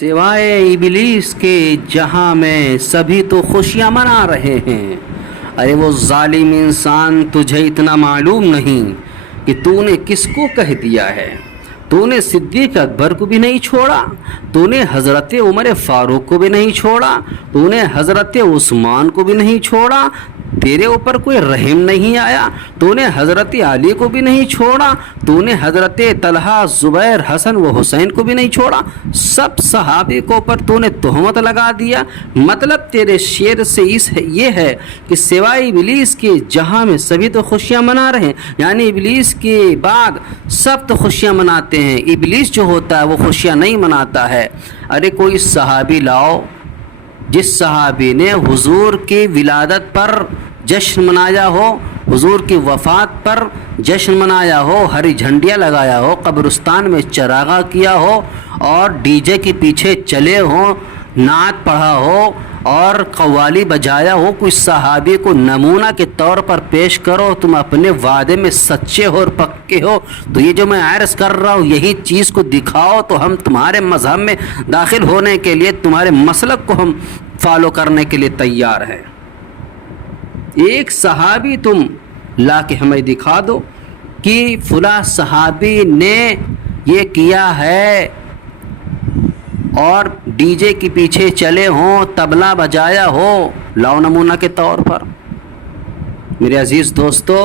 سوائے ابلیس کے جہاں میں سبھی تو خوشیاں منا رہے ہیں۔ ارے وہ ظالم انسان، تجھے اتنا معلوم نہیں کہ تو نے کس کو کہہ دیا ہے۔ تو نے صدیق اکبر کو بھی نہیں چھوڑا، تو نے حضرت عمر فاروق کو بھی نہیں چھوڑا، تو نے حضرت عثمان کو بھی نہیں چھوڑا، تیرے اوپر کوئی رحم نہیں آیا، تو نے حضرت علی کو بھی نہیں چھوڑا، تو نے حضرت طلحہ، زبیر، حسن و حسین کو بھی نہیں چھوڑا، سب صحابی کو اوپر تو نے تہمت لگا دیا۔ مطلب تیرے شعر سے یہ ہے کہ سوائے ابلیس کے جہاں میں سبھی تو خوشیاں منا رہے ہیں، یعنی ابلیس کے بعد سب تو خوشیاں مناتے ہیں، ابلیس جو ہوتا ہے وہ خوشیاں نہیں مناتا ہے۔ ارے کوئی صحابی لاؤ جس صحابی نے حضور کی ولادت پر جشن منایا ہو، حضور کی وفات پر جشن منایا ہو، ہری جھنڈیاں لگایا ہو، قبرستان میں چراغاں کیا ہو اور ڈی جے کے پیچھے چلے ہوں، نعت پڑھا ہو اور قوالی بجایا ہو۔ کوئی صحابی کو نمونہ کے طور پر پیش کرو، تم اپنے وعدے میں سچے ہو اور پکے ہو تو یہ جو میں عرض کر رہا ہوں یہی چیز کو دکھاؤ تو ہم تمہارے مذہب میں داخل ہونے کے لیے، تمہارے مسلک کو ہم فالو کرنے کے لیے تیار ہیں۔ ایک صحابی تم لا کے ہمیں دکھا دو کہ فلاں صحابی نے یہ کیا ہے اور ڈی جے کے پیچھے چلے ہوں، طبلہ بجایا ہو، لاؤ نمونہ کے طور پر۔ میرے عزیز دوستو،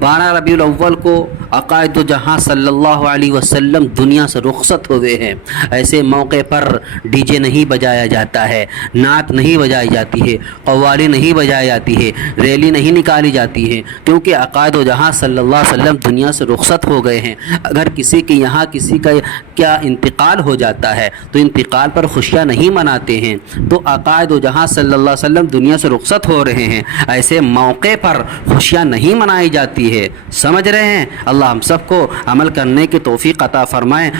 12 ربیع الاول کو عقائد دو جہاں صلی اللہ علیہ وسلم دنیا سے رخصت ہوئے ہیں۔ ایسے موقع پر ڈی جے نہیں بجایا جاتا ہے، نعت نہیں بجائی جاتی ہے، قوالی نہیں بجائی جاتی ہے، ریلی نہیں نکالی جاتی ہے، کیونکہ عقائد دو جہاں صلی اللہ علیہ وسلم دنیا سے رخصت ہو گئے ہیں۔ اگر کسی کے یہاں کسی کا کیا انتقال ہو جاتا ہے تو انتقال پر خوشیاں نہیں مناتے ہیں، تو عقائد دو جہاں صلی اللہ علیہ وسلم دنیا سے رخصت ہو رہے ہیں، ایسے موقع پر خوشیاں نہیں منائی جاتی ہے۔ سمجھ رہے ہیں؟ اللہ ہم سب کو عمل کرنے کی توفیق عطا فرمائے۔